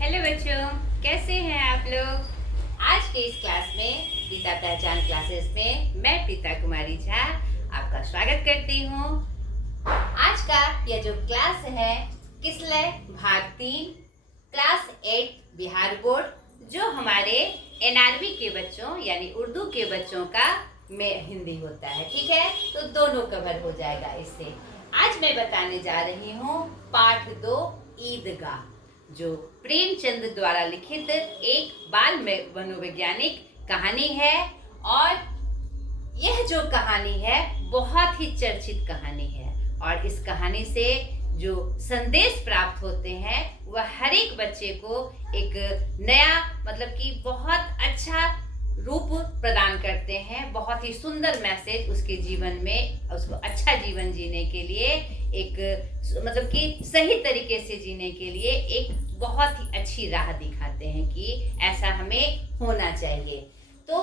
Hello बच्चों, कैसे हैं आप लोग। आज के इस क्लास में पिता पहचान क्लासेस में मैं पिता कुमारी झा आपका स्वागत करती हूँ। आज का यह जो क्लास है किसलय भाग 3 क्लास 8 बिहार बोर्ड, जो हमारे एनआरबी के बच्चों यानी उर्दू के बच्चों का में हिंदी होता है। ठीक है, तो दोनों कवर हो जाएगा इससे। आज मैं बताने जा रही हूँ पाठ 2 ईदगाह, जो प्रेमचंद द्वारा लिखित एक बाल मनोवैज्ञानिक कहानी है। और यह जो कहानी है बहुत ही चर्चित कहानी है, और इस कहानी से जो संदेश प्राप्त होते हैं वह हर एक बच्चे को एक नया मतलब कि बहुत अच्छा रूप प्रदान करते हैं। बहुत ही सुंदर मैसेज उसके जीवन में, उसको अच्छा जीवन जीने के लिए एक मतलब कि सही तरीके से जीने के लिए एक बहुत ही अच्छी राह दिखाते हैं कि ऐसा हमें होना चाहिए। तो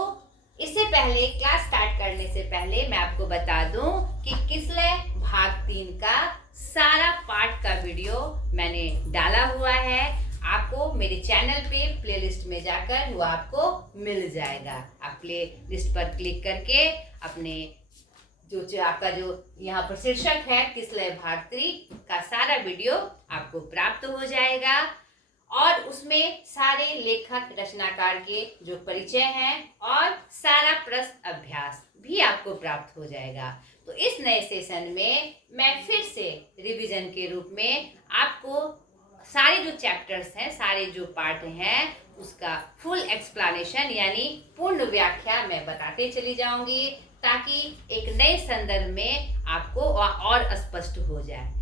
इससे पहले क्लास स्टार्ट करने से पहले मैं आपको बता दूं कि किसलय भाग 3 का सारा पाठ का वीडियो मैंने डाला हुआ है। आपको मेरे चैनल पे प्लेलिस्ट में जाकर वो आपको मिल जाएगा। आप प्लेलिस्ट पर क्लिक करके अपने जो आपका जो यहाँ पर शीर्षक है किसलय भाग 3 का सारा वीडियो आपको प्राप्त हो जाएगा, और उसमें सारे लेखक रचनाकार के जो परिचय हैं और सारा प्रश्न अभ्यास भी आपको प्राप्त हो जाएगा। तो इस नए सेशन में मैं फिर से रिवीजन के रूप में आपको सारे जो चैप्टर्स हैं, सारे जो पार्ट हैं, उसका फुल एक्सप्लेनेशन यानी पूर्ण व्याख्या मैं बताते चली जाऊंगी, ताकि एक नए संदर्भ में आपको और स्पष्ट हो जाए।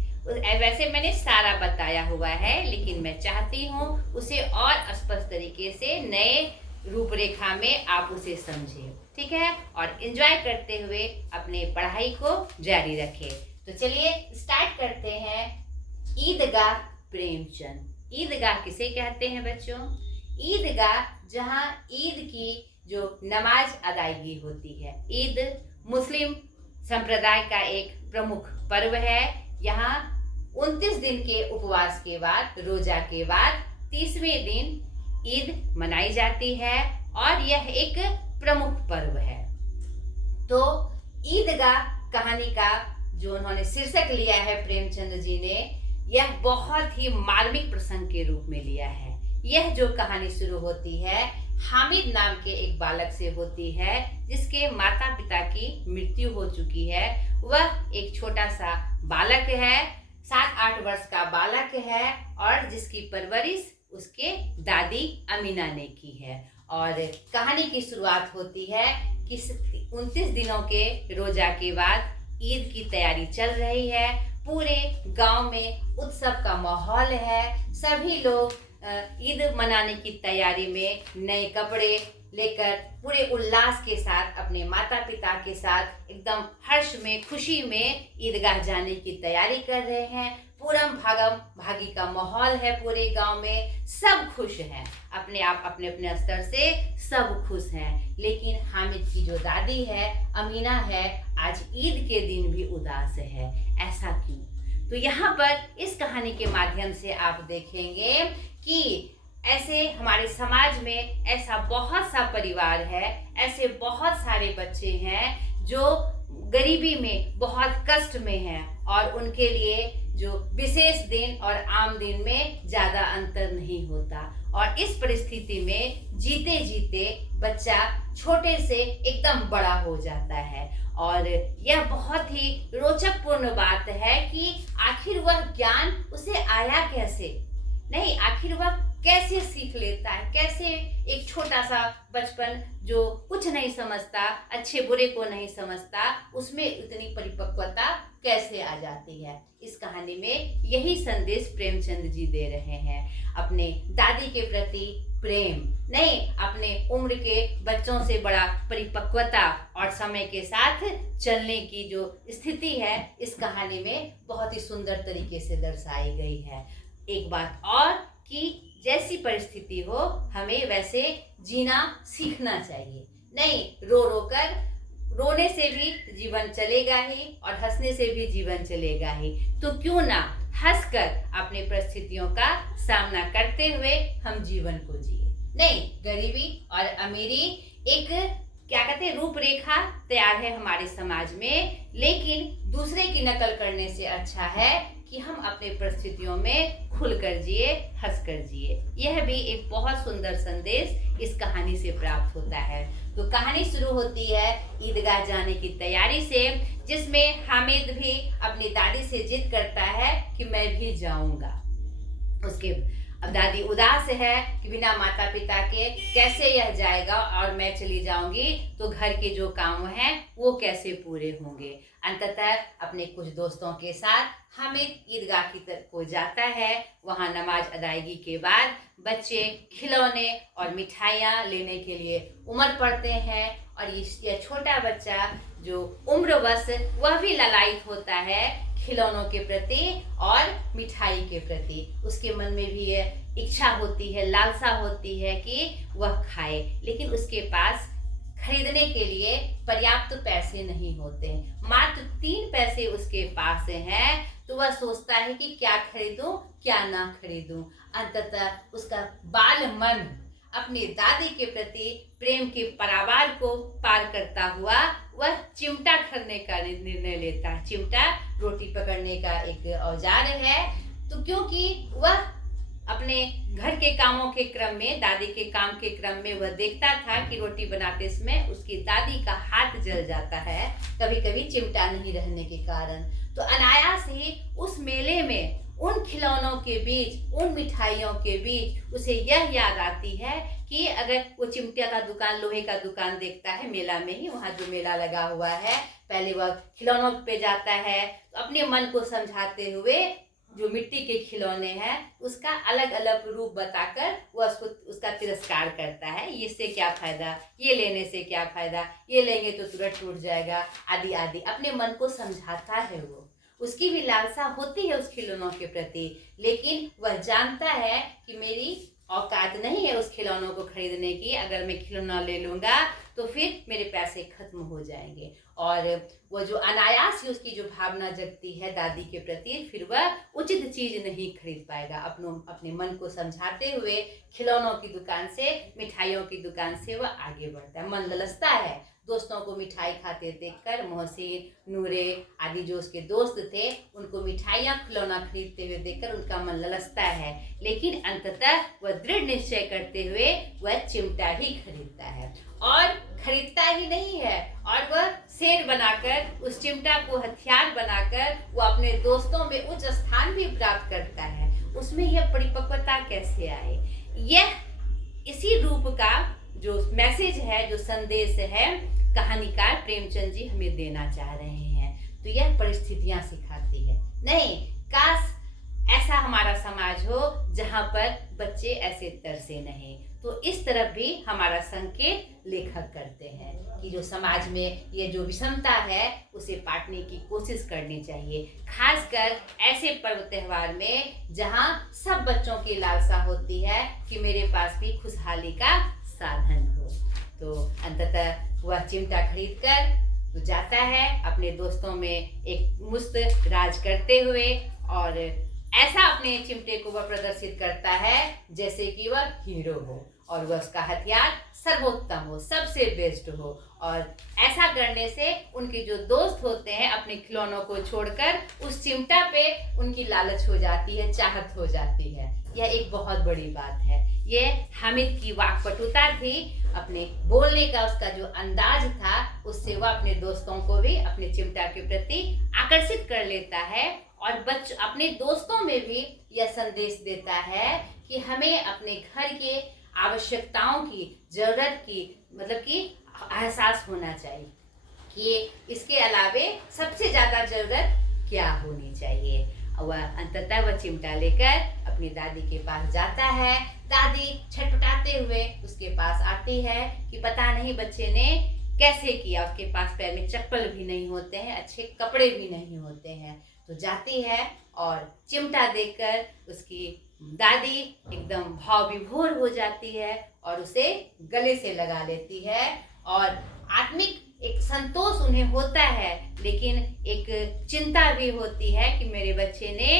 वैसे मैंने सारा बताया हुआ है, लेकिन मैं चाहती हूँ उसे और स्पष्ट तरीके से नए रूपरेखा में आप उसे समझें। ठीक है, और एंजॉय करते हुए अपने पढ़ाई को जारी रखें। तो चलिए स्टार्ट करते हैं। ईदगाह प्रेमचंद। ईदगाह किसे कहते हैं बच्चों? ईदगाह जहाँ ईद की जो नमाज अदायगी होती है। ईद मुस्लिम संप्रदाय का एक प्रमुख पर्व है। यहाँ 29 दिन के उपवास के बाद, रोजा के बाद 30वें दिन ईद मनाई जाती है, और यह एक प्रमुख पर्व है। तो ईदगाह कहानी का जो उन्होंने शीर्षक लिया है प्रेमचंद जी ने, यह बहुत ही मार्मिक प्रसंग के रूप में लिया है। यह जो कहानी शुरू होती है हामिद नाम के एक बालक से होती है, जिसके माता पिता की मृत्यु हो चुकी है। वह एक छोटा सा बालक है, 7-8 वर्ष का बालक है, और जिसकी परवरिश उसके दादी अमीना ने की है। और कहानी की शुरुआत होती है कि 29 दिनों के रोजा के बाद ईद की तैयारी चल रही है। पूरे गांव में उत्सव का माहौल है। सभी लोग ईद मनाने की तैयारी में नए कपड़े लेकर पूरे उल्लास के साथ अपने माता पिता के साथ एकदम हर्ष में, खुशी में ईदगाह जाने की तैयारी कर रहे हैं। पूरम भागम भागी का माहौल है पूरे गांव में। सब खुश हैं, अपने आप अपने अपने स्तर से सब खुश हैं। लेकिन हामिद की जो दादी है, अमीना है, आज ईद के दिन भी उदास है। ऐसा क्यों? तो यहाँ पर इस कहानी के माध्यम से आप देखेंगे कि ऐसे हमारे समाज में ऐसा बहुत सा परिवार है, ऐसे बहुत सारे बच्चे हैं जो गरीबी में बहुत कष्ट में हैं, और उनके लिए जो विशेष दिन और आम दिन में ज़्यादा अंतर नहीं होता। और इस परिस्थिति में जीते जीते बच्चा छोटे से एकदम बड़ा हो जाता है। और यह बहुत ही रोचक पूर्ण बात है कि आखिर वह ज्ञान उसे आया कैसे, नहीं आखिर वह कैसे सीख लेता है, कैसे एक छोटा सा बचपन जो कुछ नहीं समझता, अच्छे बुरे को नहीं समझता, उसमें इतनी परिपक्वता कैसे आ जाती है। इस कहानी में यही संदेश प्रेमचंद जी दे रहे हैं। अपने दादी के प्रति प्रेम नहीं, अपने उम्र के बच्चों से बड़ा परिपक्वता और समय के साथ चलने की जो स्थिति है इस कहानी में बहुत ही सुंदर तरीके से दर्शाई गई है। एक बात और कि जैसी परिस्थिति हो हमें वैसे जीना सीखना चाहिए। नहीं रो रो कर, रोने से भी जीवन चलेगा ही और हंसने से भी जीवन चलेगा ही। तो क्यों ना हंसकर अपनी परिस्थितियों का सामना करते हुए हम जीवन को जिए। नहीं, गरीबी और अमीरी एक क्या कहते हैं रूपरेखा तैयार है हमारे समाज में, लेकिन दूसरे की नकल करने से अच्छा है कि हम अपने परिस्थितियों में खुलकर जिए, हंसकर जिए। यह भी एक बहुत सुंदर संदेश इस कहानी से प्राप्त होता है। तो कहानी शुरू होती है ईदगाह जाने की तैयारी से, जिसमें हामिद भी अपनी दादी से जिद करता है कि मैं भी जाऊंगा। उसके अब दादी उदास है कि बिना माता पिता के कैसे यह जाएगा और मैं चली जाऊंगी तो घर के जो काम हैं वो कैसे पूरे होंगे। अंततः अपने कुछ दोस्तों के साथ हामिद ईदगाह की तरफ को जाता है। वहां नमाज अदायगी के बाद बच्चे खिलौने और मिठाइयाँ लेने के लिए उमड़ पड़ते हैं और यह छोटा बच्चा जो उम्रवश वह भी ललायित होता है खिलौनों के प्रति और मिठाई के प्रति। उसके मन में भी ये इच्छा होती है, लालसा होती है कि वह खाए, लेकिन उसके पास खरीदने के लिए पर्याप्त पैसे नहीं होते। मात्र 3 पैसे उसके पास हैं, तो वह सोचता है कि क्या खरीदूं क्या ना खरीदूं। अंततः उसका बाल मन अपनी दादी के प्रति प्रेम के परावार को पार करता हुआ वह चिमटा खरीदने का निर्णय लेता है। चिमटा रोटी पकड़ने का एक औजार है। तो क्योंकि वह अपने घर के कामों के क्रम में, दादी के काम के क्रम में वह देखता था कि रोटी बनाते समय उसकी दादी का हाथ जल जाता है, कभी कभी चिमटा नहीं रहने के कारण। तो अनायास ही उस मेले में उन खिलौनों के बीच, उन मिठाइयों के बीच उसे यह याद आती है कि अगर वो चिमटे का दुकान, लोहे का दुकान देखता है मेला में ही, वहाँ जो मेला लगा हुआ है, पहले वह खिलौनों पे जाता है तो अपने मन को समझाते हुए जो मिट्टी के खिलौने हैं उसका अलग अलग रूप बताकर वह उसका तिरस्कार करता है। इससे क्या फायदा, ये लेने से क्या फायदा, ये लेंगे तो तुरंत टूट जाएगा, आदि आदि अपने मन को समझाता है। वो उसकी भी लालसा होती है उस खिलौनों के प्रति, लेकिन वह जानता है कि मेरी औकात नहीं है उस खिलौनों को खरीदने की। अगर मैं खिलौना ले लूँगा तो फिर मेरे पैसे खत्म हो जाएंगे। और वो जो अनायास ही उसकी जो भावना जगती है दादी के प्रति, फिर वह उचित चीज नहीं खरीद पाएगा। अपने मन को समझाते हुए खिलौनों की दुकान से, मिठाइयों की दुकान से वह आगे बढ़ता है। मन ललचता है दोस्तों को मिठाई खाते देखकर। मोहसिन, नूरे आदि जो उसके दोस्त थे, उनको मिठाइयाँ खिलौना खरीदते हुए देखकर उनका मन ललचता है, लेकिन अंततः वह दृढ़ निश्चय करते हुए वह चिमटा ही खरीदता है। और खरीदता ही नहीं है, और वह शेर बनाकर, उस चिमटा को हथियार बनाकर वो अपने दोस्तों में उच्च स्थान भी प्राप्त करता है। उसमें यह परिपक्वता कैसे आए, यह इसी रूप का जो मैसेज है, जो संदेश है, कहानीकार प्रेमचंद जी हमें देना चाह रहे हैं। तो यह परिस्थितियां सिखाती है। नहीं, काश ऐसा हमारा समाज हो जहां पर बच्चे ऐसे तरसे नहीं। तो इस तरफ भी हमारा संकेत लेखक करते हैं कि जो समाज में ये जो विषमता है उसे पाटने की कोशिश करनी चाहिए, खासकर ऐसे पर्व त्योहार में जहां सब बच्चों की लालसा होती है कि मेरे पास भी खुशहाली का साधन हो। तो अंततः वह चिमटा खरीदकर तो जाता है अपने दोस्तों में एक मुस्त राज करते हुए, और ऐसा अपने चिमटे को वह प्रदर्शित करता है जैसे कि वह हीरो हो और वह उसका हथियार सर्वोत्तम हो, सबसे बेस्ट हो। और ऐसा करने से उनके जो दोस्त होते हैं अपने खिलौनों को छोड़कर उस चिमटा पे उनकी लालच हो जाती है, चाहत हो जाती है। यह एक बहुत बड़ी बात है। ये हामिद की वाक्पटुता थी, अपने बोलने का उसका जो अंदाज था, उससे वह अपने दोस्तों को भी अपने चिमटा के प्रति आकर्षित कर लेता है। और अपने दोस्तों में भी यह संदेश देता है कि हमें अपने घर के आवश्यकताओं की, जरूरत की, मतलब कि एहसास होना चाहिए कि इसके अलावे सबसे ज़्यादा जरूरत क्या होनी चाहिए। वह अंततः वह चिमटा लेकर अपनी दादी के पास जाता है। दादी छटपटाते हुए उसके पास आती है कि पता नहीं बच्चे ने कैसे किया, उसके पास पैर में चप्पल भी नहीं होते हैं, अच्छे कपड़े भी नहीं होते हैं। तो जाती है और चिमटा देखकर उसकी दादी एकदम भाव विभोर हो जाती है और उसे गले से लगा लेती है। और आत्मिक एक संतोष उन्हें होता है, लेकिन एक चिंता भी होती है कि मेरे बच्चे ने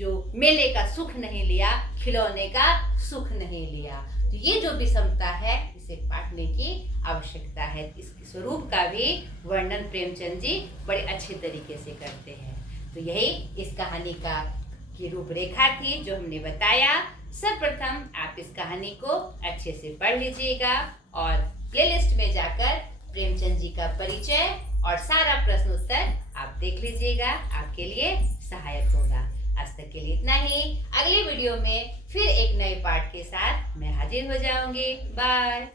जो मेले का सुख नहीं लिया, खिलौने का सुख नहीं लिया। तो ये जो विषमता है इसे पाटने की आवश्यकता है। इसके स्वरूप का भी वर्णन प्रेमचंद जी बड़े अच्छे तरीके से करते हैं। तो यही इस कहानी की रूपरेखा थी जो हमने बताया। सर्वप्रथम आप इस कहानी को अच्छे से पढ़ लीजिएगा और प्लेलिस्ट में जाकर प्रेमचंद जी का परिचय और सारा प्रश्न उत्तर आप देख लीजिएगा, आपके लिए सहायक होगा। आज तक के लिए इतना ही। अगले वीडियो में फिर एक नए पाठ के साथ मैं हाजिर हो जाऊंगी। बाय।